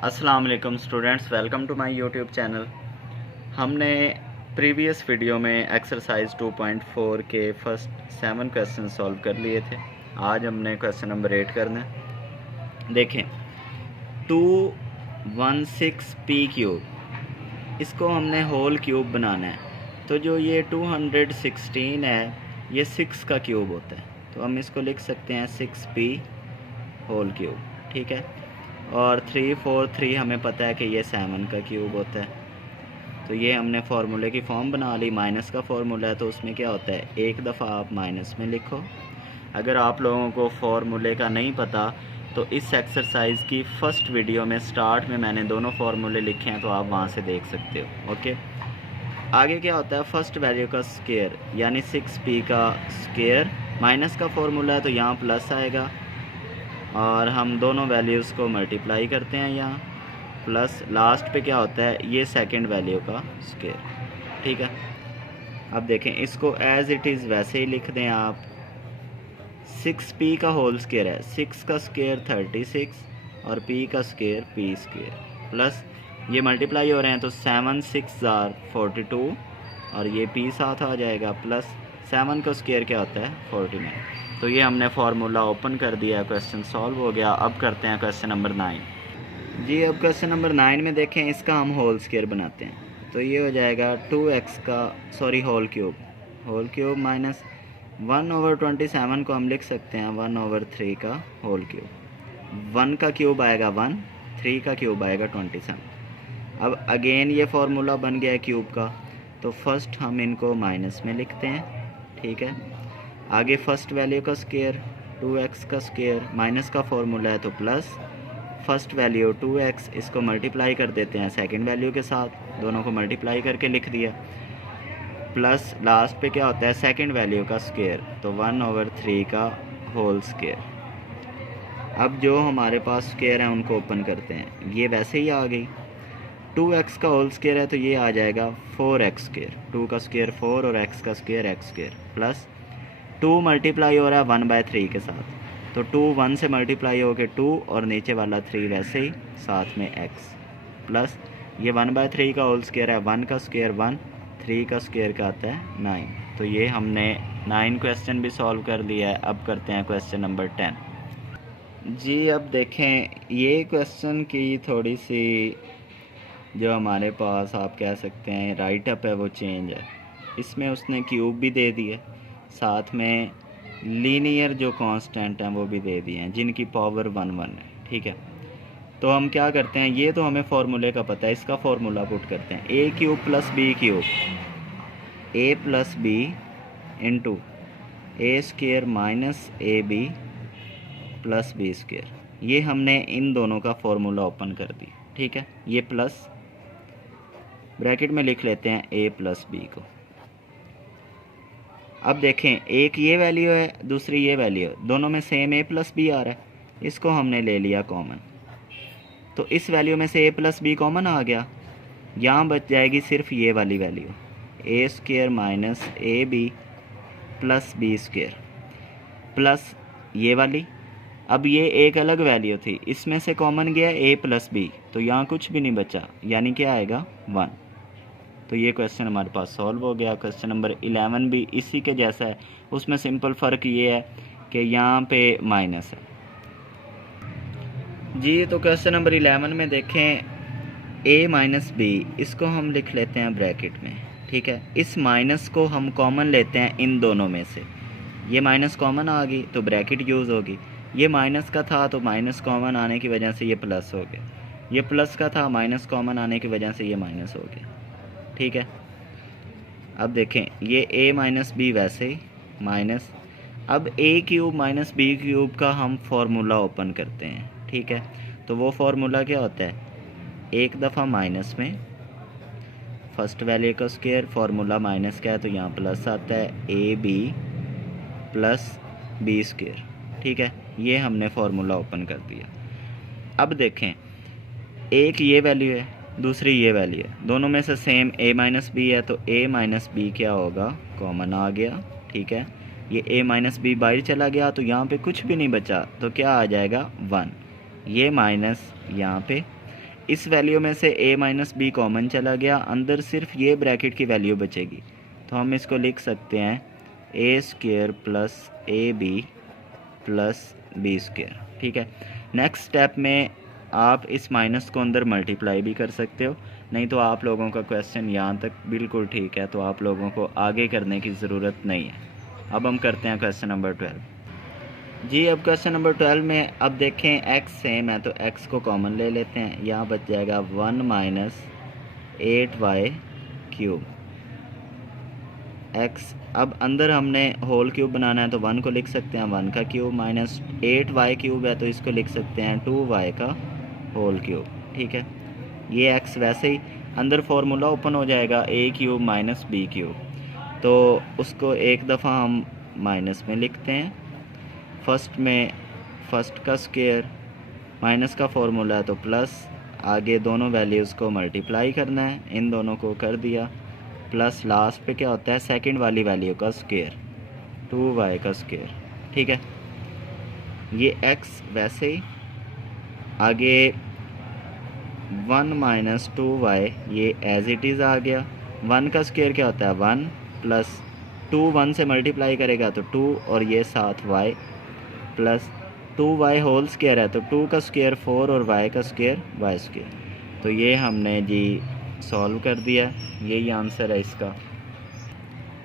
अस्सलाम वालेकुम students, welcome to my YouTube channel. हमने प्रीवियस वीडियो में एक्सरसाइज 2.4 के फर्स्ट 7 क्वेश्चन सॉल्व कर लिए थे। आज हमने क्वेश्चन नंबर 8 करना है। देखें, 216p क्यूब, इसको हमने होल क्यूब बनाना है। तो जो ये 216 है, ये 6 का क्यूब होता है, तो हम इसको लिख सकते हैं 6p होल क्यूब। ठीक है, और 343 हमें पता है कि ये 7 का क्यूब होता है। तो ये हमने फार्मूले की फॉर्म बना ली। माइनस का फार्मूला है तो उसमें क्या होता है, एक दफ़ा आप माइनस में लिखो। अगर आप लोगों को फार्मूले का नहीं पता तो इस एक्सरसाइज की फ़र्स्ट वीडियो में स्टार्ट में मैंने दोनों फार्मूले लिखे हैं, तो आप वहाँ से देख सकते हो। ओके, आगे क्या होता है, फर्स्ट वैल्यू का स्क्वायर यानी 6p का स्क्वायर। माइनस का फार्मूला है तो यहाँ प्लस आएगा और हम दोनों वैल्यूज़ को मल्टीप्लाई करते हैं यहाँ, प्लस लास्ट पे क्या होता है, ये सेकंड वैल्यू का स्क्वायर। ठीक है, अब देखें, इसको एज इट इज़ वैसे ही लिख दें आप। 6p का होल स्क्वायर है, 6 का स्क्वायर 36 और p का स्क्वायर p स्क्वायर, प्लस ये मल्टीप्लाई हो रहे हैं तो 7 6 आर 42 और ये p साथ आ जाएगा, प्लस 7 का स्क्वायर क्या होता है 49। तो ये हमने फार्मूला ओपन कर दिया, क्वेश्चन सॉल्व हो गया। अब करते हैं क्वेश्चन नंबर 9। जी, अब क्वेश्चन नंबर 9 में देखें, इसका हम होल स्क्वायर बनाते हैं। तो ये हो जाएगा 2x का होल क्यूब माइनस 1/27 को हम लिख सकते हैं 1/3 का होल क्यूब। 1 का क्यूब आएगा 1, 3 का क्यूब आएगा 27। अब अगेन ये फार्मूला बन गया है क्यूब का, तो फर्स्ट हम इनको माइनस में लिखते हैं। ठीक है, आगे फर्स्ट वैल्यू का स्क्वायर 2x का स्क्वायर, माइनस का फार्मूला है तो प्लस फर्स्ट वैल्यू 2x, इसको मल्टीप्लाई कर देते हैं सेकंड वैल्यू के साथ, दोनों को मल्टीप्लाई करके लिख दिया, प्लस लास्ट पे क्या होता है, सेकंड वैल्यू का स्क्वायर, तो 1/3 का होल स्क्वायर। अब जो हमारे पास स्क्वायर हैं उनको ओपन करते हैं, ये वैसे ही आ गई। 2x का होल स्क्वायर है तो ये आ जाएगा 4x स्क्वायर, 2 का स्क्वायर 4 और x का square x square, plus 2 multiply हो रहा है 1/3 के साथ, तो 2 1 से मल्टीप्लाई हो के 2 और नीचे वाला 3 वैसे ही साथ में x, प्लस ये 1/3 का होल स्क्वायर है, 1 का स्क्वायर 1, 3 का स्क्वायर का आता है 9। तो ये हमने 9 क्वेश्चन भी सॉल्व कर लिया है। अब करते हैं क्वेश्चन नंबर 10। जी, अब देखें, ये क्वेश्चन की थोड़ी सी जो हमारे पास आप कह सकते हैं राइट अप है वो चेंज है। इसमें उसने क्यूब भी दे दिए, साथ में लीनियर जो कांस्टेंट हैं वो भी दे दिए हैं जिनकी पावर 1 1 है। ठीक है, तो हम क्या करते हैं, ये तो हमें फार्मूले का पता है, इसका फार्मूला पुट करते हैं। a cube plus b cube, a plus b into A square minus A B plus B square. ये हमने इन दोनों का फार्मूला ओपन कर दी। ठीक है, ये प्लस ब्रैकेट में लिख लेते हैं a प्लस बी को। अब देखें, एक ये वैल्यू है, दूसरी ये वैल्यू है, दोनों में सेम a प्लस बी आ रहा है, इसको हमने ले लिया कॉमन, तो इस वैल्यू में से a प्लस बी कॉमन आ गया। यहाँ बच जाएगी सिर्फ ये वाली value, A square minus A B plus B square, plus ये वाली। अब ये एक अलग वैल्यू थी, इसमें से कॉमन गया a प्लस बी, तो यहाँ कुछ भी नहीं बचा, यानी क्या आएगा 1। तो ये क्वेश्चन हमारे पास सॉल्व हो गया। क्वेश्चन नंबर 11 भी इसी के जैसा है, उसमें सिंपल फ़र्क ये है कि यहाँ पे माइनस है। जी, तो क्वेश्चन नंबर 11 में देखें, a माइनस बी, इसको हम लिख लेते हैं ब्रैकेट में। ठीक है, इस माइनस को हम कॉमन लेते हैं इन दोनों में से, ये माइनस कॉमन आ गई तो ब्रैकेट यूज़ होगी। ये माइनस का था तो माइनस कॉमन आने की वजह से ये प्लस हो गया, ये प्लस का था, माइनस कॉमन आने की वजह से ये माइनस हो गया। ठीक है, अब देखें, ये a माइनस बी वैसे ही माइनस, अब a cube minus B cube का हम फार्मूला ओपन करते हैं। ठीक है, तो वो फार्मूला क्या होता है, एक दफ़ा माइनस में फर्स्ट वैल्यू का स्क्वायर, फार्मूला माइनस का है तो यहाँ प्लस आता है, A B plus B square. ठीक है, ये हमने फार्मूला ओपन कर दिया। अब देखें, एक ये वैल्यू है, दूसरी ये वैल्यू है, दोनों में से सेम a माइनस बी है, तो a माइनस बी क्या होगा, कॉमन आ गया। ठीक है, ये a माइनस बी बाहर चला गया तो यहाँ पे कुछ भी नहीं बचा, तो क्या आ जाएगा 1। ये माइनस यहाँ पे इस वैल्यू में से a माइनस बी कॉमन चला गया, अंदर सिर्फ ये ब्रैकेट की वैल्यू बचेगी, तो हम इसको लिख सकते हैं a square plus A B plus B square. ठीक है, नेक्स्ट स्टेप में आप इस माइनस को अंदर मल्टीप्लाई भी कर सकते हो, नहीं तो आप लोगों का क्वेश्चन यहाँ तक बिल्कुल ठीक है, तो आप लोगों को आगे करने की ज़रूरत नहीं है। अब हम करते हैं क्वेश्चन नंबर 12 जी। अब क्वेश्चन नंबर 12 में अब देखें x सेम है तो x को कॉमन ले लेते हैं, यहाँ बच जाएगा 1 माइनस 8y क्यूब x। अब अंदर हमने होल क्यूब बनाना है तो 1 को लिख सकते हैं 1 का क्यूब, माइनस 8y क्यूब है तो इसको लिख सकते हैं 2y का होल क्यूब। ठीक है, ये x वैसे ही अंदर फार्मूला ओपन हो जाएगा a cube minus B cube, तो उसको एक दफ़ा हम माइनस में लिखते हैं, फर्स्ट में फर्स्ट का स्क्वायर, माइनस का फार्मूला है तो प्लस, आगे दोनों वैल्यूज़ को मल्टीप्लाई करना है, इन दोनों को कर दिया, प्लस लास्ट पे क्या होता है सेकंड वाली वैल्यू का स्क्वायर 2y का स्क्वायर। ठीक है, ये x वैसे ही, आगे 1 माइनस 2y ये एज इट इज़ आ गया, 1 का स्क्वायर क्या होता है 1 प्लस 2 1 से मल्टीप्लाई करेगा तो 2 और ये साथ y plus 2y whole square है तो 2 का स्क्वायर 4 और y का स्क्वायर y स्क्वायर। तो ये हमने जी सॉल्व कर दिया, यही आंसर है इसका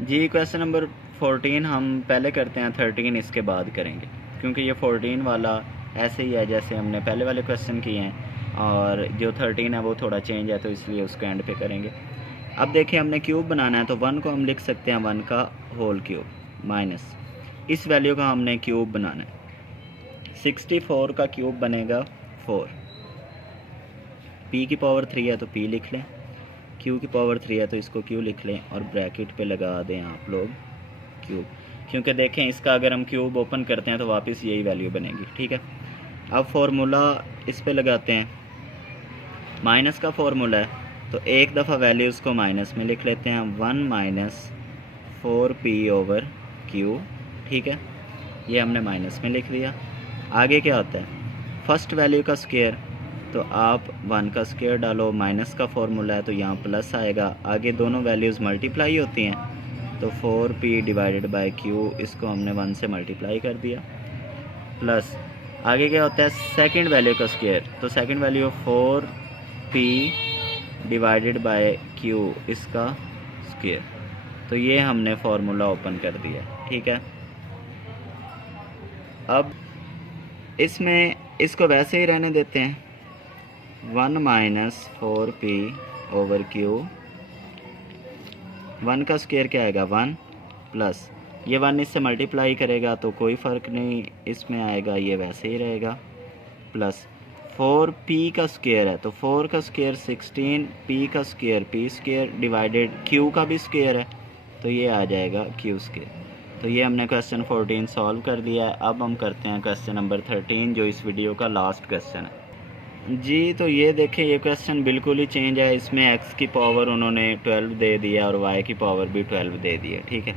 जी। क्वेश्चन नंबर 14 हम पहले करते हैं, 13 इसके बाद करेंगे, क्योंकि ये 14 वाला ऐसे ही है जैसे हमने पहले वाले क्वेश्चन किए हैं, और जो 13 है वो थोड़ा चेंज है तो इसलिए उसको एंड पे करेंगे। अब देखिए हमने क्यूब बनाना है तो 1 को हम लिख सकते हैं 1 का होल क्यूब माइनस इस वैल्यू का हमने क्यूब बनाना है, 64 का क्यूब बनेगा 4, p की पावर 3 है तो p लिख लें, q की पावर 3 है तो इसको q लिख लें और ब्रैकेट पे लगा दें आप लोग क्यूब, क्योंकि देखें इसका अगर हम क्यूब ओपन करते हैं तो वापस यही वैल्यू बनेगी। ठीक है, अब फार्मूला इस पे लगाते हैं, माइनस का फार्मूला है तो एक दफ़ा वैल्यूज़ को माइनस में लिख लेते हैं, 1 माइनस 4p ओवर q। ठीक है, ये हमने माइनस में लिख दिया। आगे क्या होता है फर्स्ट वैल्यू का स्क्वायर, तो आप 1 का स्क्वायर डालो, माइनस का फार्मूला है तो यहाँ प्लस आएगा, आगे दोनों वैल्यूज़ मल्टीप्लाई होती हैं तो 4p डिवाइडेड बाय q, इसको हमने 1 से मल्टीप्लाई कर दिया, प्लस आगे क्या होता है सेकंड वैल्यू का स्क्वायर, तो second value 4p divided by q इसका स्क्वायर, तो ये हमने फार्मूला ओपन कर दिया। ठीक है, अब इसमें इसको वैसे ही रहने देते हैं, 1 माइनस 4p ओवर q, 1 का स्क्वायर क्या आएगा 1 प्लस ये 1 इससे मल्टीप्लाई करेगा तो कोई फ़र्क नहीं इसमें आएगा, ये वैसे ही रहेगा, प्लस 4p का स्क्वायर है तो 4 का स्क्वायर 16, p का square p square divided q का भी स्क्वायर है तो ये आ जाएगा q स्क्वायर। तो ये हमने क्वेश्चन 14 सॉल्व कर दिया है। अब हम करते हैं क्वेश्चन नंबर 13 जो इस वीडियो का लास्ट क्वेश्चन है जी। तो ये देखें ये क्वेश्चन बिल्कुल ही चेंज है, इसमें x की पावर उन्होंने 12 दे दिया और y की पावर भी 12 दे दी है। ठीक है,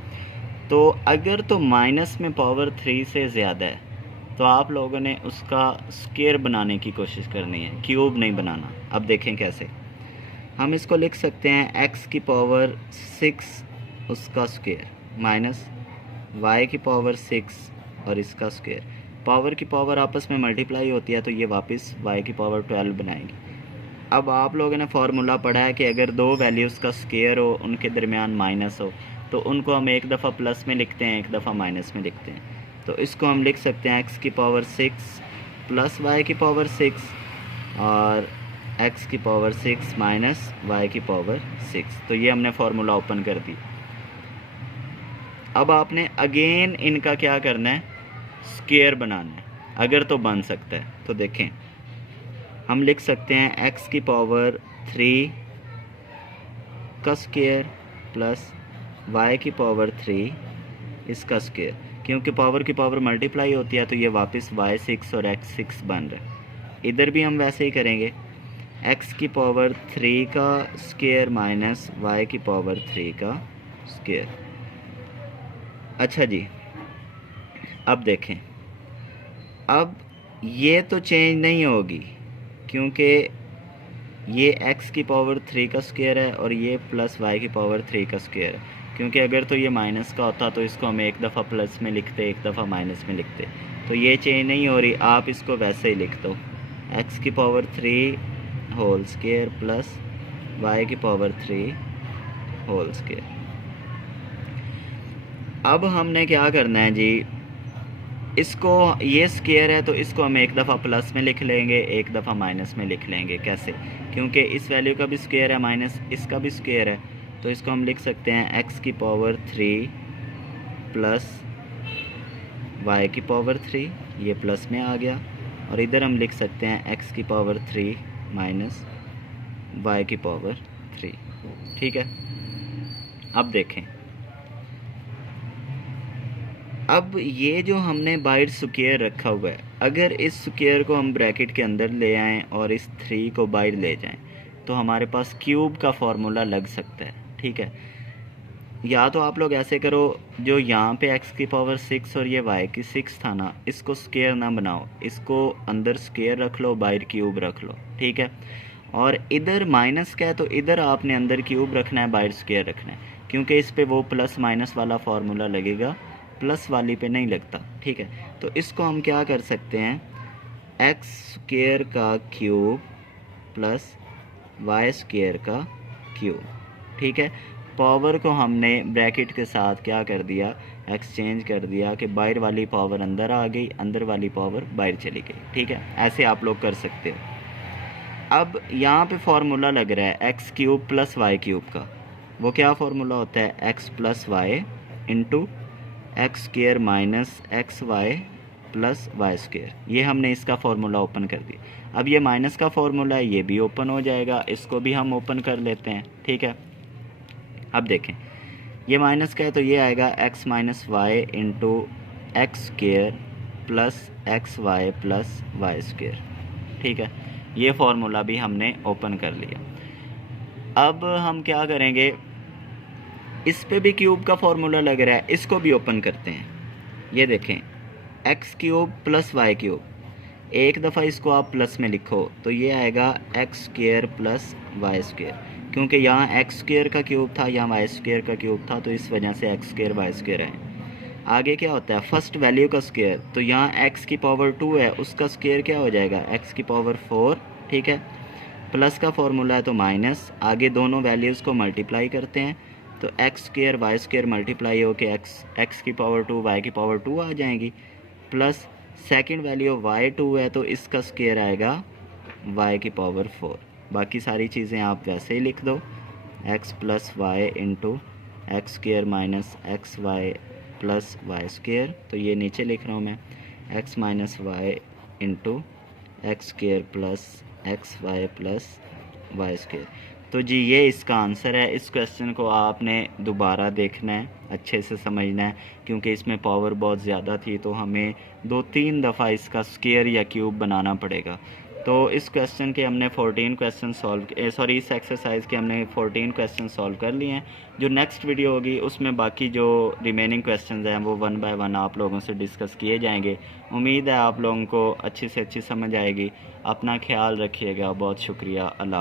तो अगर तो माइनस में पावर 3 से ज़्यादा है तो आप लोगों ने उसका स्क्वायर बनाने की कोशिश करनी है, क्यूब नहीं बनाना। अब देखें कैसे, हम इसको लिख सकते हैं x की पावर 6 उसका स्क्वायर माइनस y की पावर 6 और इसका स्क्वायर, पावर की पावर आपस में मल्टीप्लाई होती है तो ये वापस y की पावर 12 बनाएंगे। अब आप लोगों ने फार्मूला पढ़ा है कि अगर दो वैल्यूज़ का स्क्वायर हो उनके दरमियान माइनस हो तो उनको हम एक दफ़ा प्लस में लिखते हैं एक दफ़ा माइनस में लिखते हैं। तो इसको हम लिख सकते हैं x की पावर 6 प्लस y की पावर 6 और x की पावर 6 माइनस y की पावर 6। तो ये हमने फार्मूला ओपन कर दी। अब आपने अगेन इनका क्या करना है, स्क्वायर बनाना है, अगर तो बन सकता है। तो देखें हम लिख सकते हैं x की पावर 3 का स्क्वायर प्लस y की पावर 3 इसका स्क्वायर, क्योंकि पावर की पावर मल्टीप्लाई होती है तो ये वापस y 6 और x 6 बन रहा है। इधर भी हम वैसे ही करेंगे, x की पावर 3 का स्क्वायर माइनस y की पावर 3 का स्क्वायर। अच्छा जी, अब देखें, अब ये तो चेंज नहीं होगी क्योंकि ये x की पावर 3 का स्क्वायर है और ये प्लस y की पावर 3 का स्क्वायर है, क्योंकि अगर तो ये माइनस का होता तो इसको हम एक दफ़ा प्लस में लिखते, एक दफ़ा माइनस में लिखते। तो ये चेंज नहीं हो रही, आप इसको वैसे ही लिख दो, x की power 3 whole square plus y की पावर 3 होल स्क्वायर। अब हमने क्या करना है जी, इसको, ये स्क्वायर है तो इसको हम एक दफ़ा प्लस में लिख लेंगे, एक दफ़ा माइनस में लिख लेंगे। कैसे? क्योंकि इस वैल्यू का भी स्क्वायर है माइनस इसका भी स्क्वायर है, तो इसको हम लिख सकते हैं x की पावर 3 प्लस y की पावर 3, ये प्लस में आ गया, और इधर हम लिख सकते हैं x की पावर 3 माइनस y की पावर 3। ठीक है, अब देखें, अब ये जो हमने बाहर स्क्वायर रखा हुआ है, अगर इस स्क्वायर को हम ब्रैकेट के अंदर ले आएँ और इस 3 को बाहर ले जाएं तो हमारे पास क्यूब का फार्मूला लग सकता है। ठीक है, या तो आप लोग ऐसे करो, जो यहाँ पे x की पावर 6 और ये y की 6 था ना, इसको स्क्वायर ना बनाओ, इसको अंदर स्क्वायर रख लो, बाहर क्यूब रख लो। ठीक है, और इधर माइनस का है तो इधर आपने अंदर क्यूब रखना है, बाहर स्क्वायर रखना है, क्योंकि इस पे वो प्लस माइनस वाला फार्मूला लगेगा, प्लस वाली पे नहीं लगता। ठीक है, तो इसको हम क्या कर सकते हैं, एक्स स्क्वायर का क्यूब प्लस वाई स्क्वायर का क्यूब। ठीक है, पावर को हमने ब्रैकेट के साथ क्या कर दिया, एक्सचेंज कर दिया कि बाहर वाली पावर अंदर आ गई, अंदर वाली पावर बाहर चली गई। ठीक है, ऐसे आप लोग कर सकते हो। अब यहाँ पे फार्मूला लग रहा है X cube plus Y cube का, वो क्या फार्मूला होता है, X plus Y into x square minus x Y plus Y square. ये हमने इसका फार्मूला ओपन कर दिया। अब ये माइनस का फार्मूला है, ये भी ओपन हो जाएगा, इसको भी हम ओपन कर लेते हैं। ठीक है, अब देखें, ये माइनस का है तो ये आएगा X minus Y into x square plus x Y plus Y square. ठीक है, ये फार्मूला भी हमने ओपन कर लिया। अब हम क्या करेंगे, इस पे भी क्यूब का फार्मूला लग रहा है, इसको भी ओपन करते हैं। ये देखें, X cube plus Y cube, एक दफ़ा इसको आप प्लस में लिखो तो ये आएगा x square plus Y square, क्योंकि यहाँ एक्स स्क्वायर का क्यूब था, यहाँ वाई स्क्वायर का क्यूब था, तो इस वजह से एक्स स्क्वायर वाई स्क्वायर है। आगे क्या होता है, फर्स्ट वैल्यू का स्क्वायर, तो यहाँ एक्स की पावर 2 है, उसका स्क्वायर क्या हो जाएगा, एक्स की पावर 4। ठीक है, प्लस का फार्मूला है तो माइनस, आगे दोनों वैल्यूज़ को मल्टीप्लाई करते हैं तो x square y square multiply हो के एक्स की पावर 2 वाई की पावर 2 आ जाएंगी, प्लस सेकंड वैल्यू वाई 2 है तो इसका स्क्वायर आएगा वाई की पावर 4। बाकी सारी चीज़ें आप वैसे ही लिख दो, x plus Y into x square minus x Y plus Y square, तो ये नीचे लिख रहा हूँ मैं, x minus Y into x square plus x Y plus Y square. तो जी ये इसका आंसर है। इस क्वेश्चन को आपने दोबारा देखना है, अच्छे से समझना है, क्योंकि इसमें पावर बहुत ज़्यादा थी तो हमें 2-3 दफ़ा इसका स्क्वायर या क्यूब बनाना पड़ेगा। तो इस क्वेश्चन के हमने 14 क्वेश्चन सॉरी इस एक्सरसाइज के हमने 14 क्वेश्चन सॉल्व कर लिए हैं। जो नेक्स्ट वीडियो होगी उसमें बाकी जो रिमेनिंग क्वेश्चन हैं वो 1 बाय 1 आप लोगों से डिस्कस किए जाएंगे। उम्मीद है आप लोगों को अच्छी से अच्छी समझ आएगी। अपना ख्याल रखिएगा, बहुत शुक्रिया। अल्लाह।